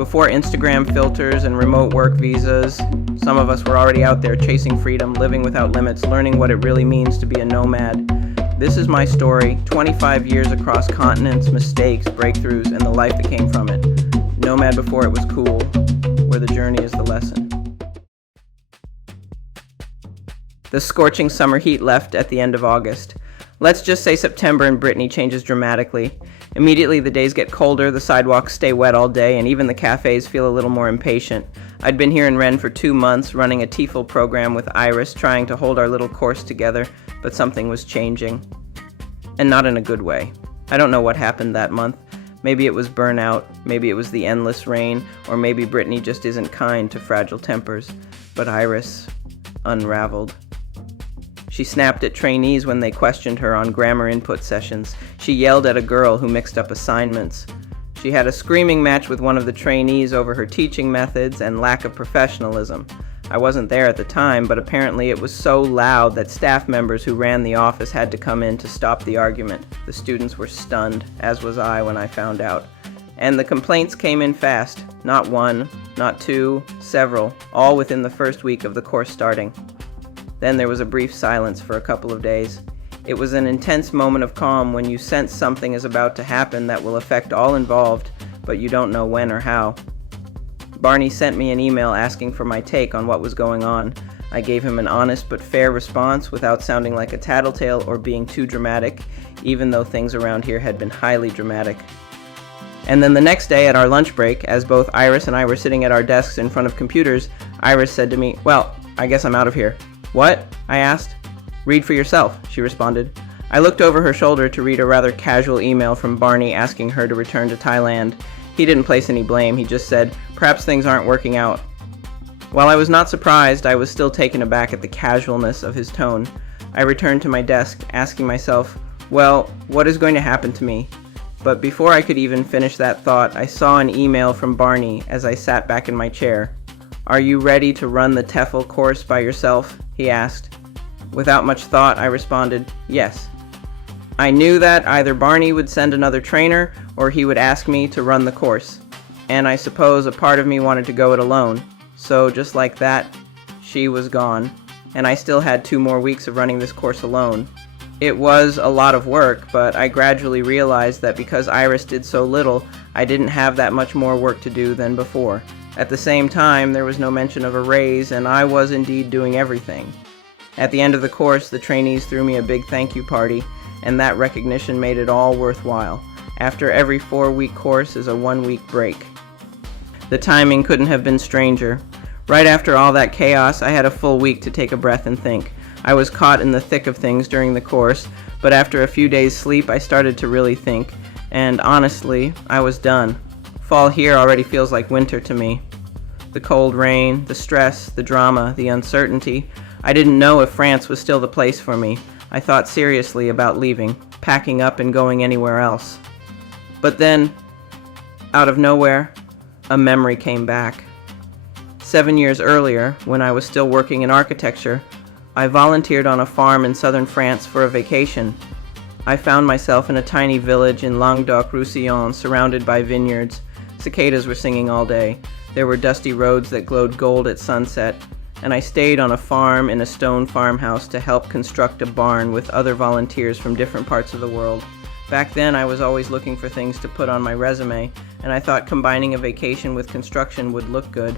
Before Instagram filters and remote work visas, some of us were already out there chasing freedom, living without limits, learning what it really means to be a nomad. This is my story, 25 years across continents, mistakes, breakthroughs, and the life that came from it. Nomad before it was cool, where the journey is the lesson. The scorching summer heat left at the end of August. Let's just say September in Brittany changes dramatically. Immediately the days get colder, the sidewalks stay wet all day, and even the cafes feel a little more impatient. I'd been here in Rennes for 2 months, running a TEFL program with Iris, trying to hold our little course together, but something was changing. And not in a good way. I don't know what happened that month. Maybe it was burnout, maybe it was the endless rain, or maybe Brittany just isn't kind to fragile tempers. But Iris unraveled. She snapped at trainees when they questioned her on grammar input sessions. She yelled at a girl who mixed up assignments. She had a screaming match with one of the trainees over her teaching methods and lack of professionalism. I wasn't there at the time, but apparently it was so loud that staff members who ran the office had to come in to stop the argument. The students were stunned, as was I when I found out. And the complaints came in fast. Not one, not two, several, all within the first week of the course starting. Then there was a brief silence for a couple of days. It was an intense moment of calm when you sense something is about to happen that will affect all involved, but you don't know when or how. Barney sent me an email asking for my take on what was going on. I gave him an honest but fair response without sounding like a tattletale or being too dramatic, even though things around here had been highly dramatic. And then the next day at our lunch break, as both Iris and I were sitting at our desks in front of computers, Iris said to me, "Well, I guess I'm out of here." "What?" I asked. "Read for yourself," she responded. I looked over her shoulder to read a rather casual email from Barney asking her to return to Thailand. He didn't place any blame, he just said, "Perhaps things aren't working out." While I was not surprised, I was still taken aback at the casualness of his tone. I returned to my desk, asking myself, well, what is going to happen to me? But before I could even finish that thought, I saw an email from Barney as I sat back in my chair. "Are you ready to run the TEFL course by yourself?" he asked. Without much thought, I responded, "Yes." I knew that either Barney would send another trainer or he would ask me to run the course. And I suppose a part of me wanted to go it alone. So just like that, she was gone. And I still had 2 more weeks of running this course alone. It was a lot of work, but I gradually realized that because Iris did so little, I didn't have that much more work to do than before. At the same time, there was no mention of a raise, and I was indeed doing everything. At the end of the course, the trainees threw me a big thank you party, and that recognition made it all worthwhile. After every 4-week course is a 1-week break. The timing couldn't have been stranger. Right after all that chaos, I had a full week to take a breath and think. I was caught in the thick of things during the course, but after a few days' sleep, I started to really think. And honestly, I was done. Fall here already feels like winter to me. The cold rain, the stress, the drama, the uncertainty. I didn't know if France was still the place for me. I thought seriously about leaving, packing up and going anywhere else. But then, out of nowhere, a memory came back. 7 years earlier, when I was still working in architecture, I volunteered on a farm in southern France for a vacation. I found myself in a tiny village in Languedoc-Roussillon surrounded by vineyards. Cicadas were singing all day. There were dusty roads that glowed gold at sunset, and I stayed on a farm in a stone farmhouse to help construct a barn with other volunteers from different parts of the world. Back then, I was always looking for things to put on my resume, and I thought combining a vacation with construction would look good.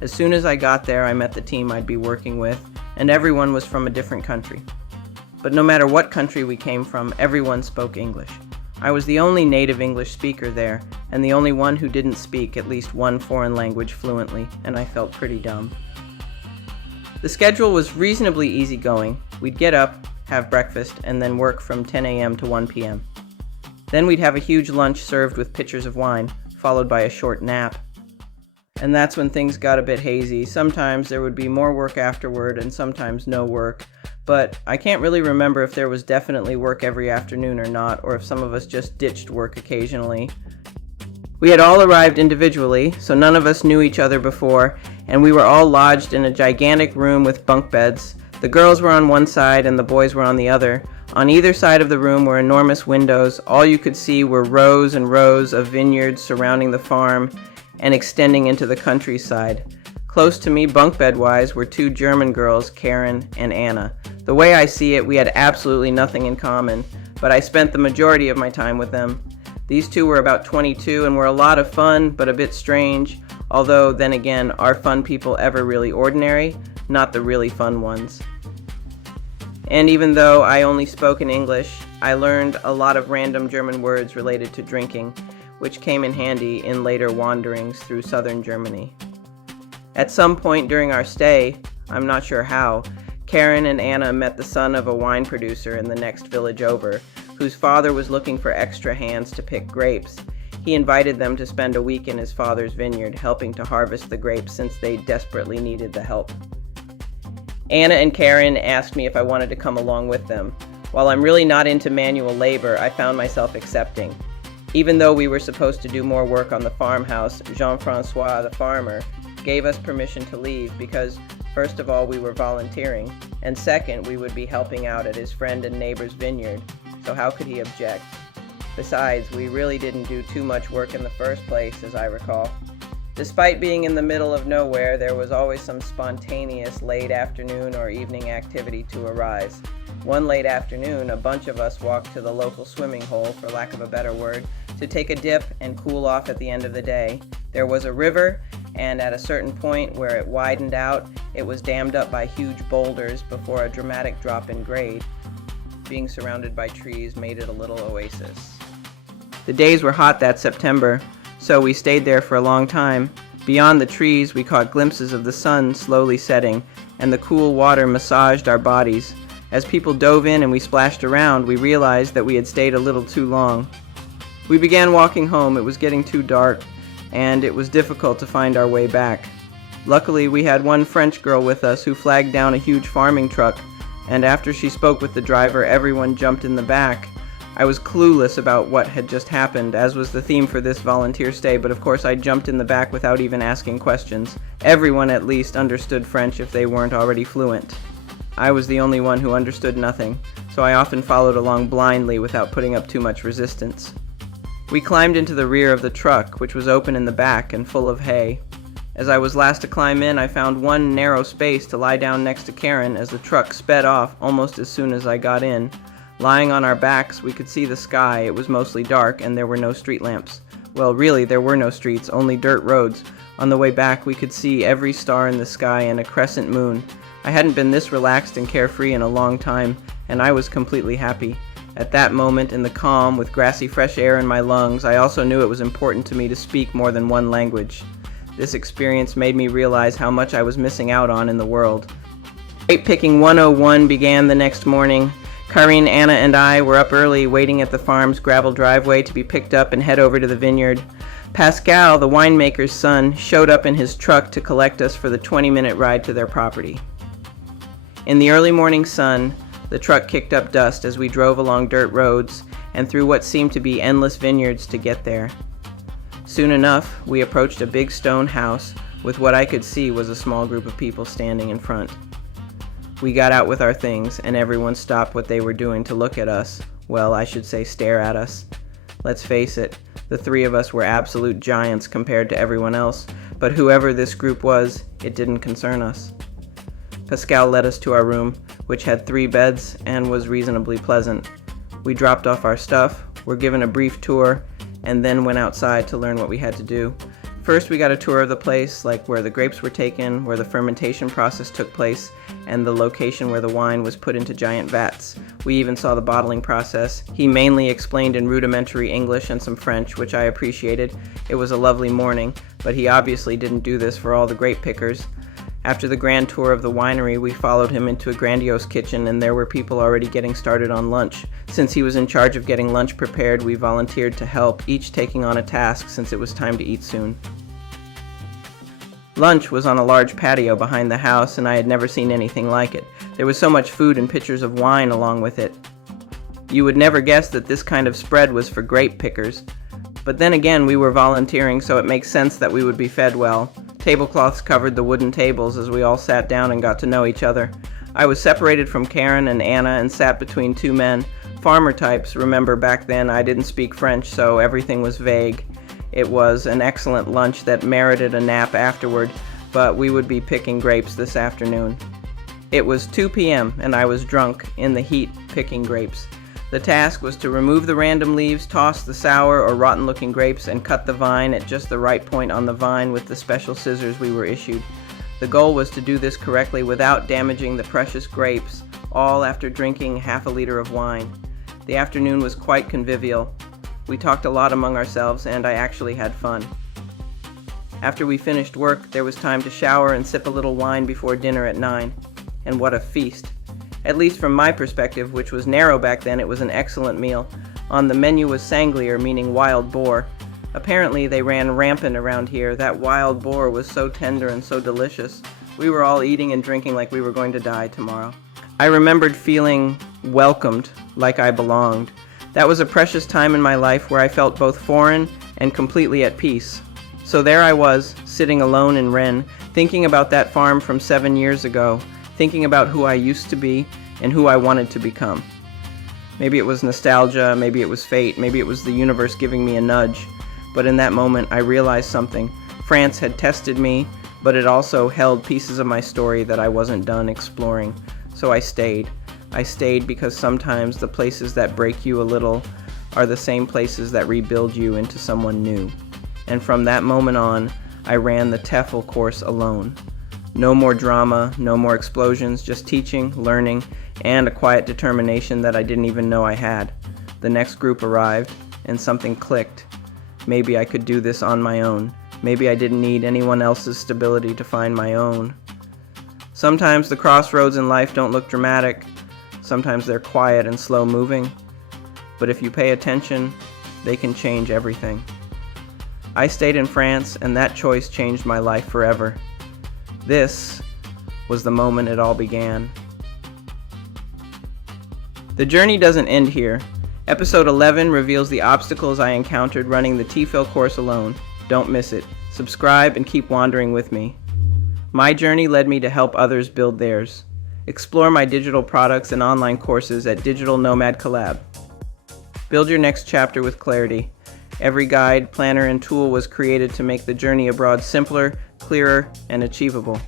As soon as I got there, I met the team I'd be working with, and everyone was from a different country. But no matter what country we came from, everyone spoke English. I was the only native English speaker there, and the only one who didn't speak at least one foreign language fluently, and I felt pretty dumb. The schedule was reasonably easygoing. We'd get up, have breakfast, and then work from 10 a.m. to 1 p.m. Then we'd have a huge lunch served with pitchers of wine, followed by a short nap. And that's when things got a bit hazy. Sometimes there would be more work afterward, and sometimes no work. But I can't really remember if there was definitely work every afternoon or not, or if some of us just ditched work occasionally. We had all arrived individually, so none of us knew each other before, and we were all lodged in a gigantic room with bunk beds. The girls were on one side and the boys were on the other. On either side of the room were enormous windows. All you could see were rows and rows of vineyards surrounding the farm. and extending into the countryside. Close to me, bunk bed-wise, were two German girls, Karen and Anna. The way I see it, we had absolutely nothing in common, but I spent the majority of my time with them. These two were about 22 and were a lot of fun, but a bit strange, although then again, are fun people ever really ordinary? Not the really fun ones. And even though I only spoke in English, I learned a lot of random German words related to drinking, which came in handy in later wanderings through southern Germany. At some point during our stay, I'm not sure how, Karen and Anna met the son of a wine producer in the next village over, whose father was looking for extra hands to pick grapes. He invited them to spend a week in his father's vineyard, helping to harvest the grapes since they desperately needed the help. Anna and Karen asked me if I wanted to come along with them. While I'm really not into manual labor, I found myself accepting. Even though we were supposed to do more work on the farmhouse, Jean-Francois, the farmer, gave us permission to leave because, first of all, we were volunteering, and second, we would be helping out at his friend and neighbor's vineyard, so how could he object? Besides, we really didn't do too much work in the first place, as I recall. Despite being in the middle of nowhere, there was always some spontaneous late afternoon or evening activity to arise. One late afternoon, a bunch of us walked to the local swimming hole, for lack of a better word, to take a dip and cool off at the end of the day. There was a river, and at a certain point where it widened out, it was dammed up by huge boulders before a dramatic drop in grade. Being surrounded by trees made it a little oasis. The days were hot that September, so we stayed there for a long time. Beyond the trees, we caught glimpses of the sun slowly setting, and the cool water massaged our bodies. As people dove in and we splashed around, we realized that we had stayed a little too long. We began walking home. It was getting too dark, and it was difficult to find our way back. Luckily, we had one French girl with us who flagged down a huge farming truck, and after she spoke with the driver, everyone jumped in the back. I was clueless about what had just happened, as was the theme for this volunteer stay, but of course I jumped in the back without even asking questions. Everyone at least understood French if they weren't already fluent. I was the only one who understood nothing, so I often followed along blindly without putting up too much resistance. We climbed into the rear of the truck, which was open in the back and full of hay. As I was last to climb in, I found one narrow space to lie down next to Karen as the truck sped off almost as soon as I got in. Lying on our backs, we could see the sky. It was mostly dark, and there were no street lamps. Well, really, there were no streets, only dirt roads. On the way back, we could see every star in the sky and a crescent moon. I hadn't been this relaxed and carefree in a long time, and I was completely happy. At that moment, in the calm, with grassy fresh air in my lungs, I also knew it was important to me to speak more than one language. This experience made me realize how much I was missing out on in the world. Grape picking 101 began the next morning. Karine, Anna, and I were up early, waiting at the farm's gravel driveway to be picked up and head over to the vineyard. Pascal, the winemaker's son, showed up in his truck to collect us for the 20-minute ride to their property. In the early morning sun, the truck kicked up dust as we drove along dirt roads and through what seemed to be endless vineyards to get there. Soon enough, we approached a big stone house with what I could see was a small group of people standing in front. We got out with our things, and everyone stopped what they were doing to look at us. Well, I should say stare at us. Let's face it, the three of us were absolute giants compared to everyone else, but whoever this group was, it didn't concern us. Pascal led us to our room, which had 3 beds and was reasonably pleasant. We dropped off our stuff, were given a brief tour, and then went outside to learn what we had to do. First, we got a tour of the place, like where the grapes were taken, where the fermentation process took place, and the location where the wine was put into giant vats. We even saw the bottling process. He mainly explained in rudimentary English and some French, which I appreciated. It was a lovely morning, but he obviously didn't do this for all the grape pickers. After the grand tour of the winery, we followed him into a grandiose kitchen, and there were people already getting started on lunch. Since he was in charge of getting lunch prepared, we volunteered to help, each taking on a task since it was time to eat soon. Lunch was on a large patio behind the house, and I had never seen anything like it. There was so much food and pitchers of wine along with it. You would never guess that this kind of spread was for grape pickers. But then again, we were volunteering, so it makes sense that we would be fed well. Tablecloths covered the wooden tables as we all sat down and got to know each other. I was separated from Karen and Anna and sat between 2 men. Farmer types, remember back then I didn't speak French, so everything was vague. It was an excellent lunch that merited a nap afterward, but we would be picking grapes this afternoon. It was 2 p.m. and I was drunk in the heat picking grapes. The task was to remove the random leaves, toss the sour or rotten-looking grapes, and cut the vine at just the right point on the vine with the special scissors we were issued. The goal was to do this correctly without damaging the precious grapes, all after drinking half a liter of wine. The afternoon was quite convivial. We talked a lot among ourselves, and I actually had fun. After we finished work, there was time to shower and sip a little wine before dinner at 9. And what a feast! At least from my perspective, which was narrow back then, it was an excellent meal. On the menu was sanglia, meaning wild boar. Apparently they ran rampant around here. That wild boar was so tender and so delicious. We were all eating and drinking like we were going to die tomorrow. I remembered feeling welcomed, like I belonged. That was a precious time in my life where I felt both foreign and completely at peace. So there I was, sitting alone in Rennes, thinking about that farm from 7 years ago, thinking about who I used to be and who I wanted to become. Maybe it was nostalgia, maybe it was fate, maybe it was the universe giving me a nudge. But in that moment, I realized something. France had tested me, but it also held pieces of my story that I wasn't done exploring. So I stayed. I stayed because sometimes the places that break you a little are the same places that rebuild you into someone new. And from that moment on, I ran the TEFL course alone. No more drama, no more explosions, just teaching, learning, and a quiet determination that I didn't even know I had. The next group arrived, and something clicked. Maybe I could do this on my own. Maybe I didn't need anyone else's stability to find my own. Sometimes the crossroads in life don't look dramatic. Sometimes they're quiet and slow moving. But if you pay attention, they can change everything. I stayed in France, and that choice changed my life forever. This was the moment it all began. The journey doesn't end here. Episode 11 reveals the obstacles I encountered running the TEFL course alone. Don't miss it. Subscribe and keep wandering with me. My journey led me to help others build theirs. Explore my digital products and online courses at Digital Nomad Collab. Build your next chapter with clarity. Every guide, planner, and tool was created to make the journey abroad simpler, clearer, and achievable.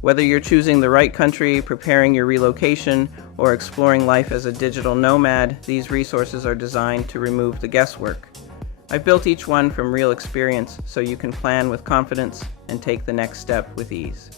Whether you're choosing the right country, preparing your relocation, or exploring life as a digital nomad, these resources are designed to remove the guesswork. I've built each one from real experience so you can plan with confidence and take the next step with ease.